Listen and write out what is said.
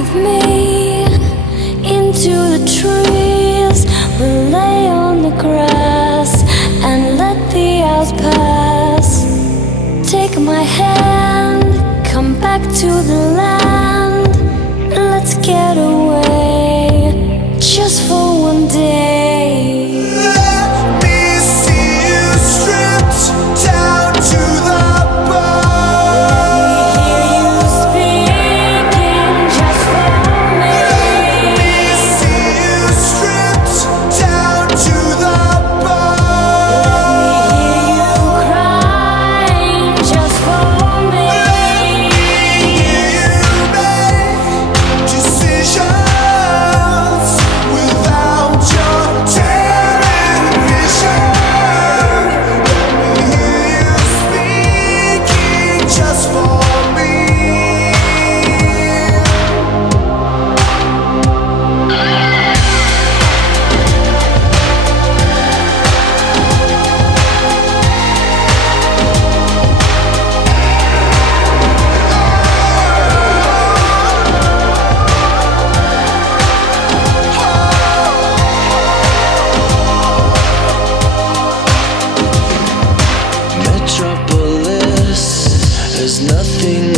with me into the trees. We'll lay on the grass and let the hours pass. Take my hand, come back to the land. Let's get away just for one day. Let me see you stripped down to the bone. Let me hear you speaking just for me. Let me see you stripped down to the bone. Let me hear you crying just for me. Let me hear you make decisions without your television. Let me hear you speaking just for me. Metropolis has nothing